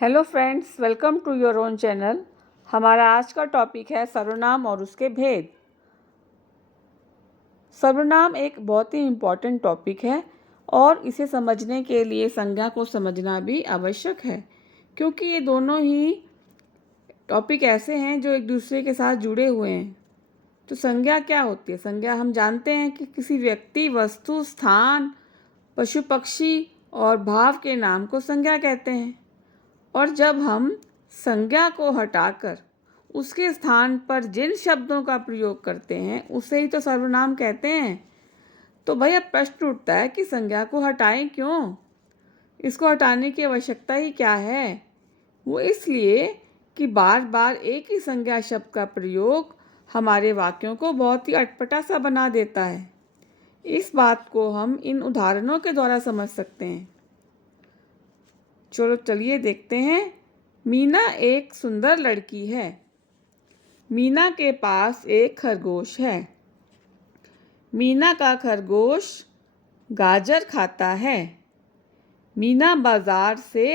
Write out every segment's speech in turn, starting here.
Hello friends, welcome to your own channel. हमारा आज का टॉपिक है सर्वनाम और उसके भेद। सर्वनाम एक बहुत ही इम्पॉर्टेंट टॉपिक है और इसे समझने के लिए संज्ञा को समझना भी आवश्यक है, क्योंकि ये दोनों ही टॉपिक ऐसे हैं जो एक दूसरे के साथ जुड़े हुए हैं। तो संज्ञा क्या होती है? संज्ञा हम जानते हैं कि किसी व्यक्ति, वस्तु, स्थान, पशु, पक्षी और भाव के नाम को संज्ञा कहते हैं। और जब हम संज्ञा को हटाकर उसके स्थान पर जिन शब्दों का प्रयोग करते हैं उसे ही तो सर्वनाम कहते हैं। तो भाई अब प्रश्न उठता है कि संज्ञा को हटाएं क्यों? इसको हटाने की आवश्यकता ही क्या है? वो इसलिए कि बार बार एक ही संज्ञा शब्द का प्रयोग हमारे वाक्यों को बहुत ही अटपटा सा बना देता है। इस बात को हम इन उदाहरणों के द्वारा समझ सकते हैं। चलिए देखते हैं। मीना एक सुंदर लड़की है। मीना के पास एक खरगोश है। मीना का खरगोश गाजर खाता है। मीना बाजार से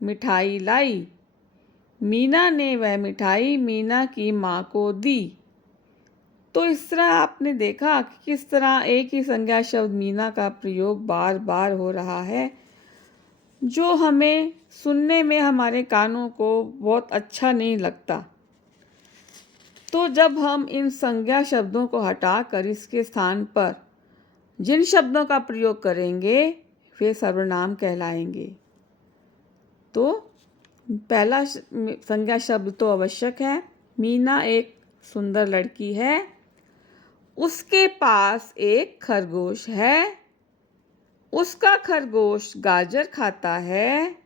मिठाई लाई। मीना ने वह मिठाई मीना की माँ को दी। तो इस तरह आपने देखा कि किस तरह एक ही संज्ञा शब्द मीना का प्रयोग बार बार हो रहा है, जो हमें सुनने में हमारे कानों को बहुत अच्छा नहीं लगता। तो जब हम इन संज्ञा शब्दों को हटाकर इसके स्थान पर जिन शब्दों का प्रयोग करेंगे वे सर्वनाम कहलाएंगे। तो पहला संज्ञा शब्द तो आवश्यक है। मीना एक सुंदर लड़की है। उसके पास एक खरगोश है। उसका खरगोश गाजर खाता है।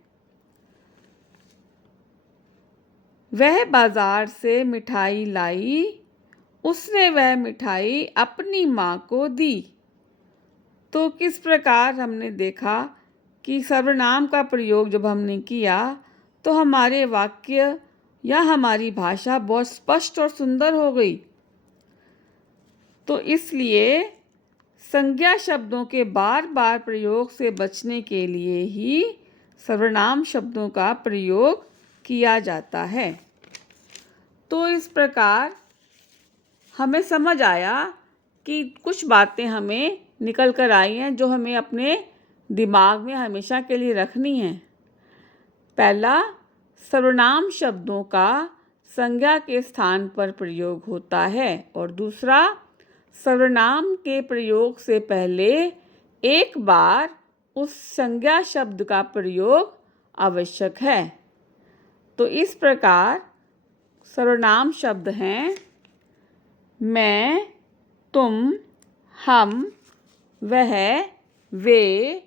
वह बाजार से मिठाई लाई। उसने वह मिठाई अपनी माँ को दी। तो किस प्रकार हमने देखा कि सर्वनाम का प्रयोग जब हमने किया तो हमारे वाक्य या हमारी भाषा बहुत स्पष्ट और सुंदर हो गई। तो इसलिए संज्ञा शब्दों के बार बार प्रयोग से बचने के लिए ही सर्वनाम शब्दों का प्रयोग किया जाता है। तो इस प्रकार हमें समझ आया कि कुछ बातें हमें निकल कर आई हैं जो हमें अपने दिमाग में हमेशा के लिए रखनी हैं। पहला, सर्वनाम शब्दों का संज्ञा के स्थान पर प्रयोग होता है, और दूसरा, सर्वनाम के प्रयोग से पहले एक बार उस संज्ञा शब्द का प्रयोग आवश्यक है। तो इस प्रकार सर्वनाम शब्द हैं मैं, तुम, हम, वह, वे,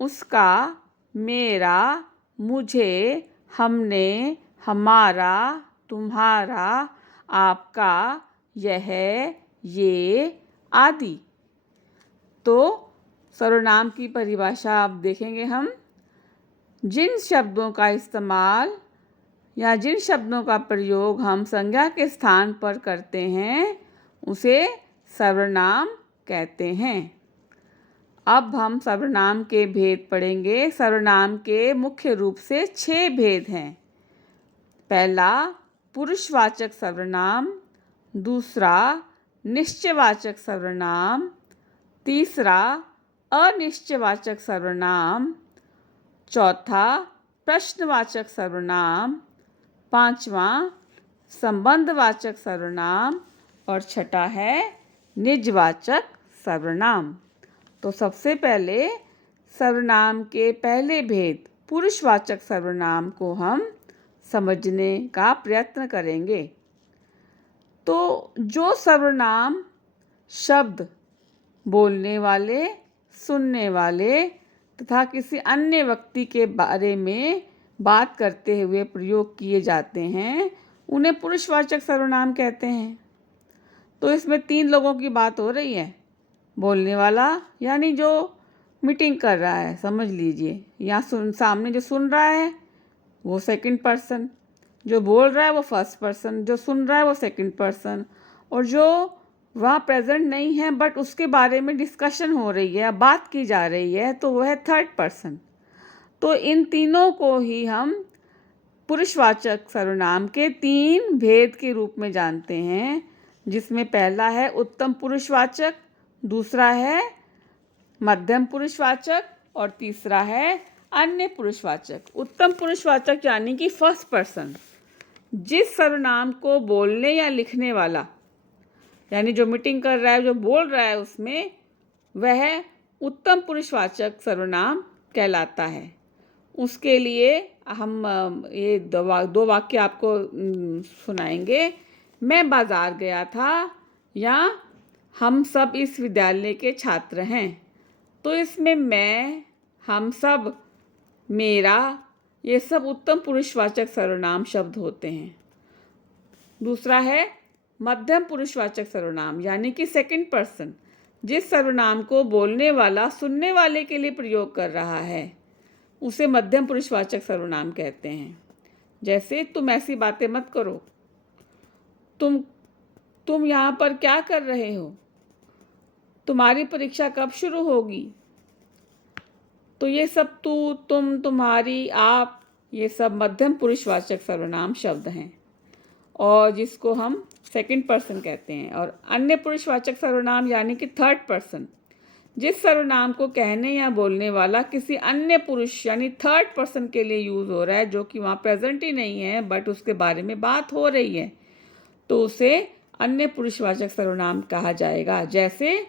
उसका, मेरा, मुझे, हमने, हमारा, तुम्हारा, आपका, यह, ये आदि। तो सर्वनाम की परिभाषा आप देखेंगे हम। जिन शब्दों का इस्तेमाल या जिन शब्दों का प्रयोग हम संज्ञा के स्थान पर करते हैं उसे सर्वनाम कहते हैं। अब हम सर्वनाम के भेद पढ़ेंगे। सर्वनाम के मुख्य रूप से 6 भेद हैं। पहला, पुरुषवाचक सर्वनाम। दूसरा, निश्चयवाचक सर्वनाम। तीसरा, अनिश्चयवाचक सर्वनाम। चौथा, प्रश्नवाचक सर्वनाम। पांचवा, संबंधवाचक सर्वनाम। और छठा है निजवाचक सर्वनाम। तो सबसे पहले सर्वनाम के पहले भेद पुरुषवाचक सर्वनाम को हम समझने का प्रयत्न करेंगे। तो जो सर्वनाम शब्द बोलने वाले, सुनने वाले तथा किसी अन्य व्यक्ति के बारे में बात करते हुए प्रयोग किए जाते हैं उन्हें पुरुषवाचक सर्वनाम कहते हैं। तो इसमें 3 लोगों की बात हो रही है। बोलने वाला यानी जो मीटिंग कर रहा है, समझ लीजिए, या सामने जो सुन रहा है वो सेकंड पर्सन, जो बोल रहा है वो फर्स्ट पर्सन, जो सुन रहा है वो सेकंड पर्सन, और जो वहाँ प्रेजेंट नहीं है बट उसके बारे में डिस्कशन हो रही है, बात की जा रही है, तो वह है थर्ड पर्सन। तो इन तीनों को ही हम पुरुषवाचक सर्वनाम के 3 भेद के रूप में जानते हैं, जिसमें पहला है उत्तम पुरुषवाचक, दूसरा है मध्यम पुरुषवाचक और तीसरा है अन्य पुरुषवाचक। उत्तम पुरुषवाचक यानी कि फर्स्ट पर्सन, जिस सर्वनाम को बोलने या लिखने वाला, यानी जो मीटिंग कर रहा है, जो बोल रहा है, उसमें वह उत्तम पुरुषवाचक सर्वनाम कहलाता है। उसके लिए हम ये दो वाक्य आपको सुनाएंगे। मैं बाजार गया था, या हम सब इस विद्यालय के छात्र हैं। तो इसमें मैं, हम सब, मेरा, ये सब उत्तम पुरुषवाचक सर्वनाम शब्द होते हैं। दूसरा है मध्यम पुरुषवाचक सर्वनाम, यानी कि सेकंड पर्सन, जिस सर्वनाम को बोलने वाला सुनने वाले के लिए प्रयोग कर रहा है, उसे मध्यम पुरुषवाचक सर्वनाम कहते हैं। जैसे तुम ऐसी बातें मत करो, तुम यहाँ पर क्या कर रहे हो, तुम्हारी परीक्षा कब शुरू होगी। तो ये सब तू, तुम, तुम्हारी, आप, ये सब मध्यम पुरुषवाचक सर्वनाम शब्द हैं और जिसको हम सेकंड पर्सन कहते हैं। और अन्य पुरुषवाचक सर्वनाम यानी कि थर्ड पर्सन, जिस सर्वनाम को कहने या बोलने वाला किसी अन्य पुरुष यानी थर्ड पर्सन के लिए यूज़ हो रहा है, जो कि वहाँ प्रेजेंट ही नहीं है बट उसके बारे में बात हो रही है, तो उसे अन्य पुरुषवाचक सर्वनाम कहा जाएगा। जैसे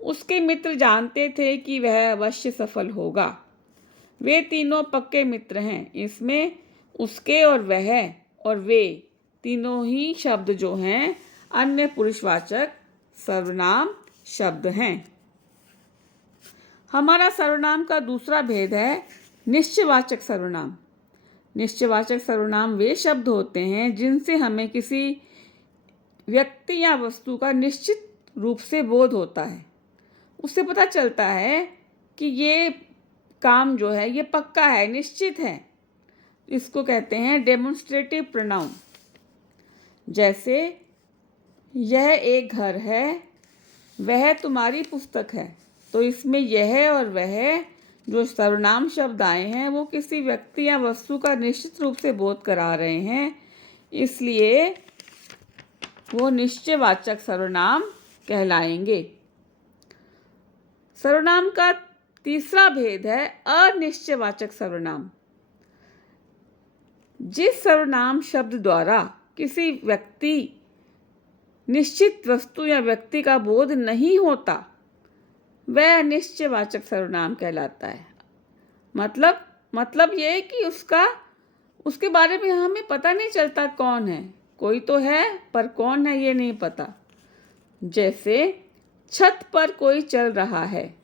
उसके मित्र जानते थे कि वह अवश्य सफल होगा। वे तीनों पक्के मित्र हैं। इसमें उसके और वह और वे तीनों ही शब्द जो हैं अन्य पुरुषवाचक सर्वनाम शब्द हैं। हमारा सर्वनाम का दूसरा भेद है निश्चयवाचक सर्वनाम। निश्चयवाचक सर्वनाम वे शब्द होते हैं जिनसे हमें किसी व्यक्ति या वस्तु का निश्चित रूप से बोध होता है। उससे पता चलता है कि ये काम जो है ये पक्का है, निश्चित है। इसको कहते हैं डेमोन्स्ट्रेटिव प्रोनाउन। जैसे यह एक घर है, वह तुम्हारी पुस्तक है। तो इसमें यह और वह जो सर्वनाम शब्द आए हैं वो किसी व्यक्ति या वस्तु का निश्चित रूप से बोध करा रहे हैं, इसलिए वो निश्चयवाचक सर्वनाम कहलाएंगे। सर्वनाम का तीसरा भेद है अनिश्चयवाचक सर्वनाम। जिस सर्वनाम शब्द द्वारा किसी व्यक्ति, निश्चित वस्तु या व्यक्ति का बोध नहीं होता, वह अनिश्चयवाचक सर्वनाम कहलाता है। मतलब ये है कि उसके बारे में हमें पता नहीं चलता कौन है, कोई तो है पर कौन है ये नहीं पता। जैसे छत पर कोई चल रहा है।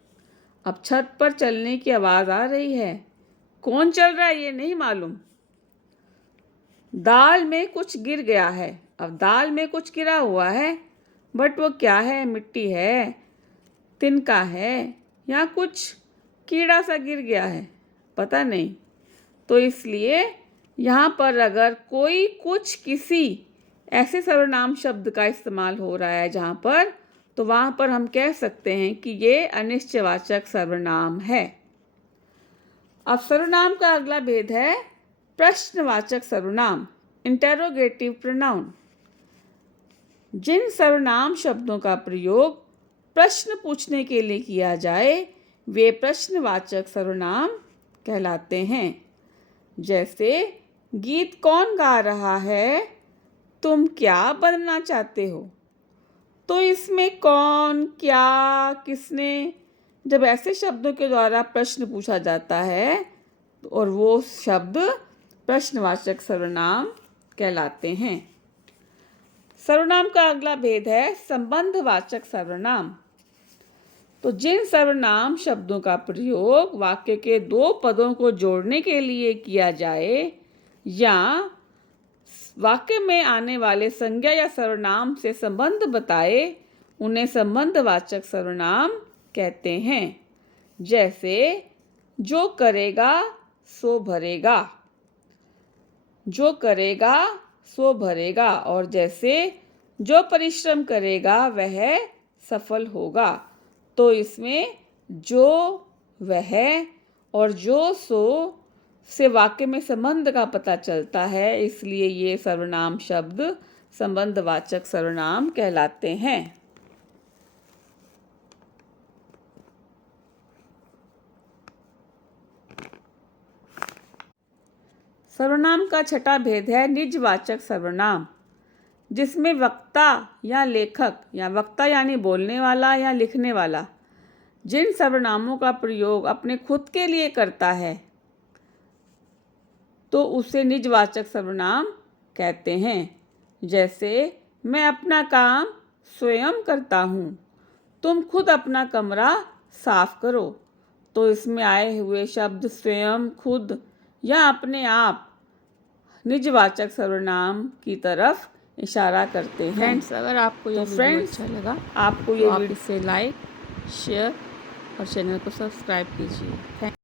अब छत पर चलने की आवाज़ आ रही है, कौन चल रहा है ये नहीं मालूम। दाल में कुछ गिर गया है। अब दाल में कुछ गिरा हुआ है, बट वो क्या है, मिट्टी है, तिनका है, या कुछ कीड़ा सा गिर गया है, पता नहीं। तो इसलिए यहाँ पर अगर कोई, कुछ, किसी ऐसे सर्वनाम शब्द का इस्तेमाल हो रहा है जहाँ पर, तो वहाँ पर हम कह सकते हैं कि ये अनिश्चयवाचक सर्वनाम है। अब सर्वनाम का अगला भेद है प्रश्नवाचक सर्वनाम, इंटेरोगेटिव प्रोनाउन। जिन सर्वनाम शब्दों का प्रयोग प्रश्न पूछने के लिए किया जाए वे प्रश्नवाचक सर्वनाम कहलाते हैं। जैसे गीत कौन गा रहा है, तुम क्या बनना चाहते हो। तो इसमें कौन, क्या, किसने, जब ऐसे शब्दों के द्वारा प्रश्न पूछा जाता है और वो शब्द प्रश्नवाचक सर्वनाम कहलाते हैं। सर्वनाम का अगला भेद है संबंधवाचक सर्वनाम। तो जिन सर्वनाम शब्दों का प्रयोग वाक्य के दो पदों को जोड़ने के लिए किया जाए या वाक्य में आने वाले संज्ञा या सर्वनाम से संबंध बताए, उन्हें संबंधवाचक सर्वनाम कहते हैं। जैसे जो करेगा सो भरेगा, जो करेगा सो भरेगा। और जैसे जो परिश्रम करेगा वह सफल होगा। तो इसमें जो, वह और जो, सो से वाक्य में संबंध का पता चलता है, इसलिए ये सर्वनाम शब्द संबंधवाचक सर्वनाम कहलाते हैं। सर्वनाम का छठा भेद है निजवाचक सर्वनाम, जिसमें वक्ता या लेखक या वक्ता यानी बोलने वाला या लिखने वाला जिन सर्वनामों का प्रयोग अपने खुद के लिए करता है तो उसे निजवाचक सर्वनाम कहते हैं। जैसे मैं अपना काम स्वयं करता हूँ, तुम खुद अपना कमरा साफ करो। तो इसमें आए हुए शब्द स्वयं, खुद या अपने आप निजवाचक सर्वनाम की तरफ इशारा करते हैं। फ्रेंड्स, अगर आपको ये वीडियो अच्छा लगा आपको तो ये आप इसे लाइक, शेयर और चैनल को सब्सक्राइब कीजिए। थैंक